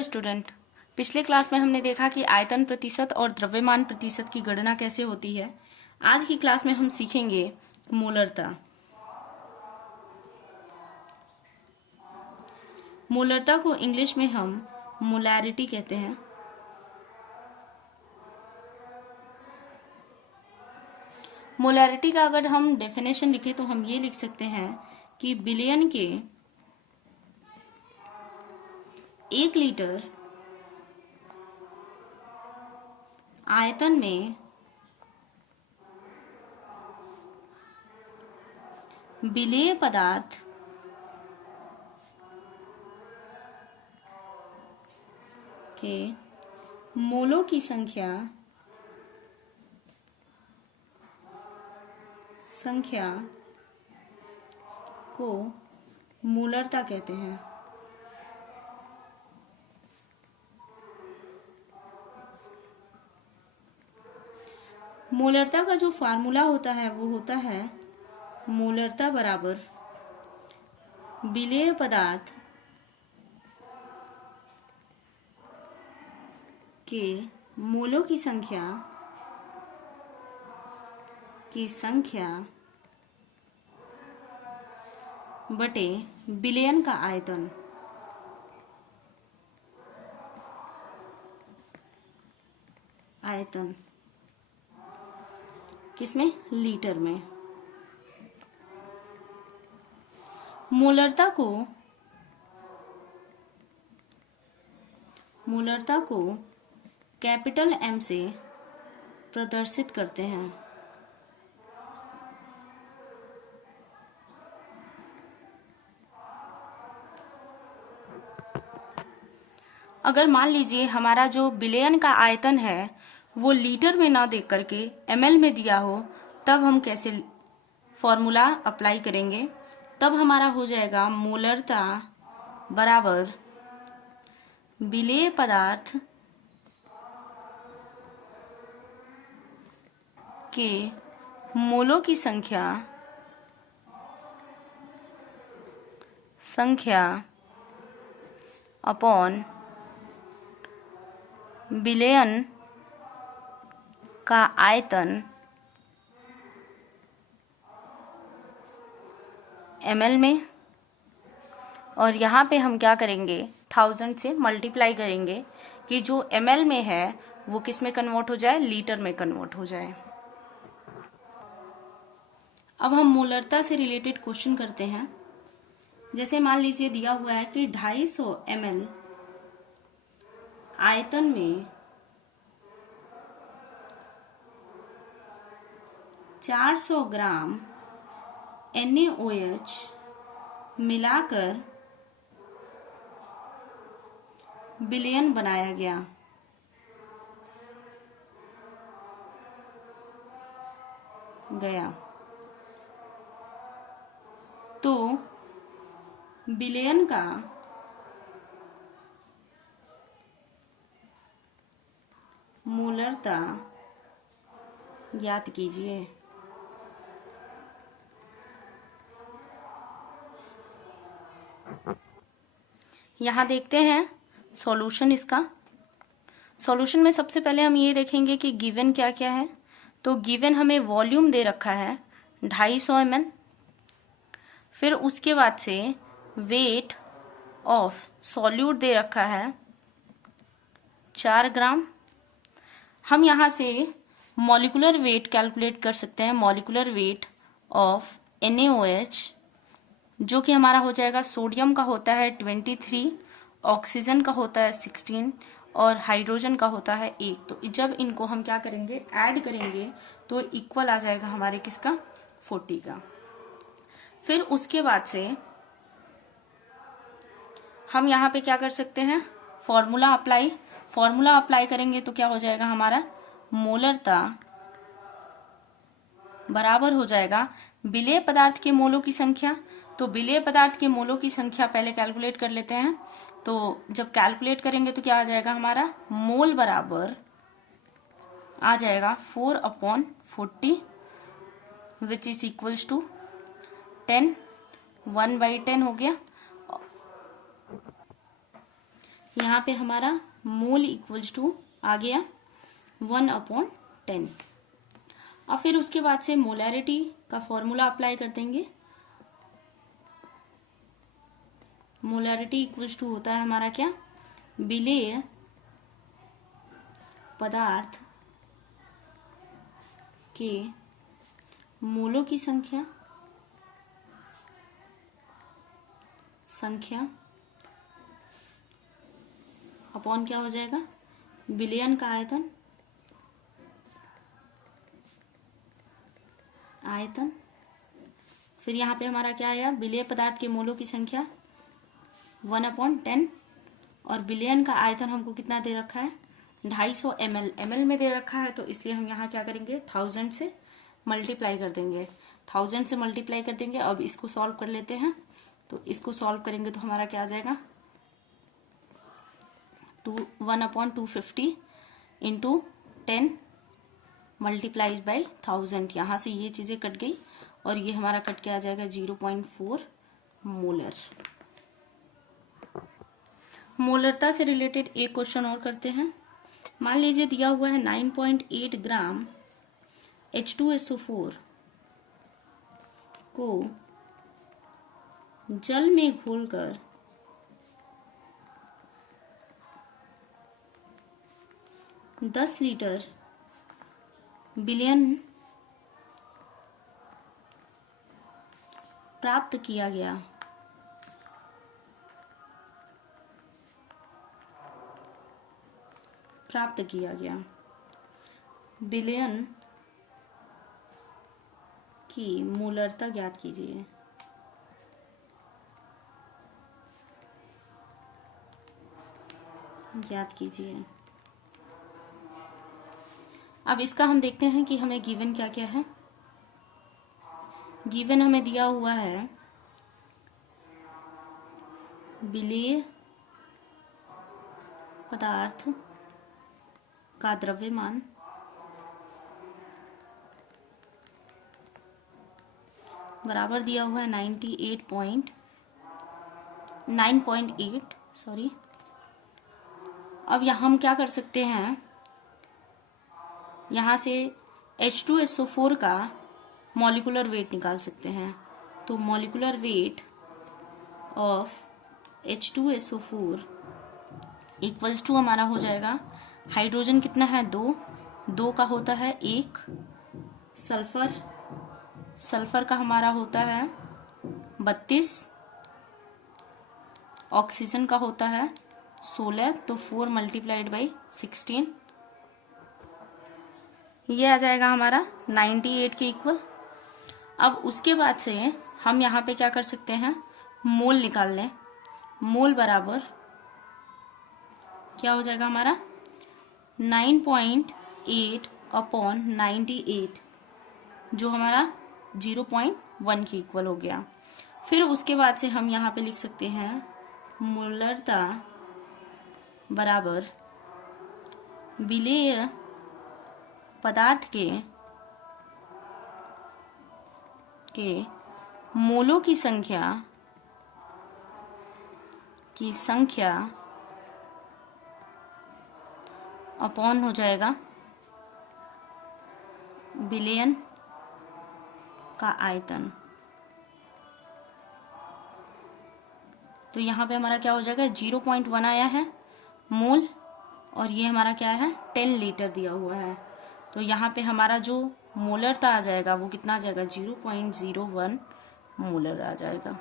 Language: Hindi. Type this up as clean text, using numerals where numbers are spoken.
Hello student. पिछले क्लास में हमने देखा कि आयतन प्रतिशत और द्रव्यमान प्रतिशत की गणना कैसे होती है। आज की क्लास में हम सीखेंगे मोलरता। मोलरता को इंग्लिश में हम मोलैरिटी कहते हैं। मोलैरिटी का अगर हम डेफिनेशन लिखें तो हम ये लिख सकते हैं कि बिलियन के 1 लीटर आयतन में विलेय पदार्थ के मोलों की संख्या को मोलरता कहते हैं। मोलरता का जो फार्मूला होता है वो होता है मोलरता बराबर विलेय पदार्थ के मोलों की संख्या बटे बिलियन का आयतन किसमें? लीटर में। मोलरता को कैपिटल एम से प्रदर्शित करते हैं। अगर मान लीजिए हमारा जो बिलियन का आयतन है वो लीटर में ना देख करके एमएल में दिया हो, तब हम कैसे फॉर्मूला अप्लाई करेंगे? तब हमारा हो जाएगा मोलरता बराबर विलेय पदार्थ के मोलों की संख्या अपॉन बिलियन का आयतन ml में, और यहाँ पे हम क्या करेंगे? 1000 से मल्टीप्लाई करेंगे कि जो ml में है वो किस में कन्वर्ट हो जाए? लीटर में कन्वर्ट हो जाए। अब हम मोलरता से रिलेटेड क्वेश्चन करते हैं। जैसे मान लीजिए दिया हुआ है कि 250 ml आयतन में 400 ग्राम NaOH मिलाकर बिलियन बनाया गया। तो बिलियन का मोलरता ज्ञात कीजिए। यहाँ देखते हैं सॉल्यूशन। इसका सॉल्यूशन में सबसे पहले हम ये देखेंगे कि गिवन क्या क्या है। तो गिवन हमें वॉल्यूम दे रखा है 250 ml। फिर उसके बाद से वेट ऑफ सॉल्यूट दे रखा है 4 ग्राम। हम यहाँ से मॉलिक्यूलर वेट कैलकुलेट कर सकते हैं। मॉलिक्यूलर वेट ऑफ NaOH जो कि हमारा हो जाएगा, सोडियम का होता है 23, ऑक्सीजन का होता है 16 और हाइड्रोजन का होता है 1। तो जब इनको हम क्या करेंगे? ऐड करेंगे तो इक्वल आ जाएगा हमारे किसका? 40 का। फिर उसके बाद से हम यहाँ पे क्या कर सकते हैं? फॉर्मूला अप्लाई करेंगे तो क्या हो जाएगा हमारा? मोलरता बराबर हो जाएगा विलेय पदार्थ के मोलों की संख्या। तो विलेय पदार्थ के मोलों की संख्या पहले कैलकुलेट कर लेते हैं। तो जब कैलकुलेट करेंगे तो क्या आ जाएगा हमारा? मोल बराबर आ जाएगा 4/40 विच इज इक्वल्स टू 10। 1/10 हो गया। यहाँ पे हमारा मोल इक्वल्स टू आ गया 1/10। और फिर उसके बाद से मोलैरिटी का फॉर्मूला अप्लाई कर देंगे। मोलैरिटी इक्वल्स टू होता है हमारा क्या, विलेय पदार्थ के मोलों की संख्या अपॉन क्या हो जाएगा, विलयन का आयतन। फिर यहाँ पे हमारा क्या आया, विलेय पदार्थ के मोलों की संख्या 1/10 और विलयन का आयतन हमको कितना दे रखा है, 250 ml में दे रखा है। तो इसलिए हम यहाँ क्या करेंगे, 1000 से मल्टीप्लाई कर देंगे, 1000 से मल्टीप्लाई कर देंगे। अब इसको सॉल्व कर लेते हैं। तो इसको सॉल्व करेंगे तो हमारा क्या आ जाएगा, 1/250 इंटू 10 मल्टीप्लाइड बाई 1000। यहाँ से ये चीजें कट गई और ये हमारा कट के आ जाएगा 0.4 मोलर। मोलरता से रिलेटेड एक क्वेश्चन और करते हैं। मान लीजिए दिया हुआ है 9.8 ग्राम H2SO4 को जल में घोलकर 10 लीटर विलयन प्राप्त किया गया। विलयन की मोलरता ज्ञात कीजिए। अब इसका हम देखते हैं कि हमें गिवन क्या क्या है। गिवन हमें दिया हुआ है विलेय पदार्थ का द्रव्यमान बराबर दिया हुआ है 9.8 सॉरी। अब यहाँ हम क्या कर सकते हैं, यहाँ से H2SO4 का मॉलिक्यूलर वेट निकाल सकते हैं। तो molecular weight of H2SO4 equals to हमारा हो जाएगा, हाइड्रोजन कितना है, 2 का होता है 1, सल्फर का हमारा होता है 32, ऑक्सीजन का होता है 16। तो 4 मल्टीप्लाइड बाई 16, ये आ जाएगा हमारा 98 के इक्वल। अब उसके बाद से हम यहाँ पे क्या कर सकते हैं, मोल निकाल लें। मोल बराबर क्या हो जाएगा हमारा 9.8/98, जो हमारा 0.1 के इक्वल हो गया। फिर उसके बाद से हम यहाँ पे लिख सकते हैं मोलरता बराबर विलेय पदार्थ के मोलों की संख्या अपॉन हो जाएगा विलयन का आयतन। तो यहाँ पे हमारा क्या हो जाएगा, 0.1 आया है मोल और ये हमारा क्या है, 10 लीटर दिया हुआ है। तो यहाँ पे हमारा जो मोलरता आ जाएगा वो कितना आ जाएगा, 0.01 मोलर आ जाएगा।